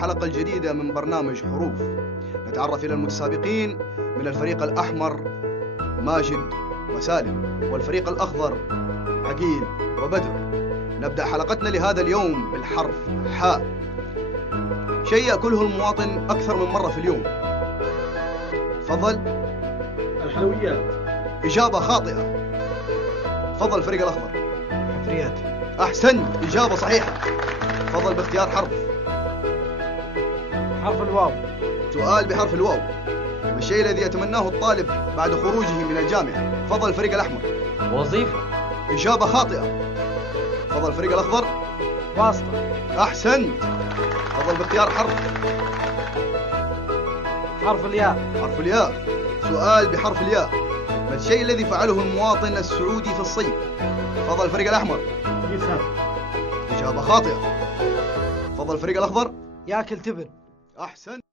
الحلقة الجديدة من برنامج حروف. نتعرف إلى المتسابقين من الفريق الأحمر ماجد وسالم، والفريق الأخضر عقيل وبدر. نبدأ حلقتنا لهذا اليوم بالحرف حاء. شيء يأكله المواطن أكثر من مرة في اليوم. تفضل. الحلويات. إجابة خاطئة. تفضل الفريق الأخضر. حفريات. أحسنت، إجابة صحيحة. تفضل باختيار حرف. حرف الواو. سؤال بحرف الواو. ما الشيء الذي يتمناه الطالب بعد خروجه من الجامعة؟ تفضل الفريق الأحمر. وظيفة. إجابة خاطئة. تفضل الفريق الأخضر. واسطة. أحسنت. تفضل باختيار حرف. حرف الياء. حرف الياء. سؤال بحرف الياء. ما الشيء الذي فعله المواطن السعودي في الصيف؟ تفضل الفريق الأحمر. يسار. إجابة خاطئة. تفضل الفريق الأخضر. ياكل تبن. أحسنت.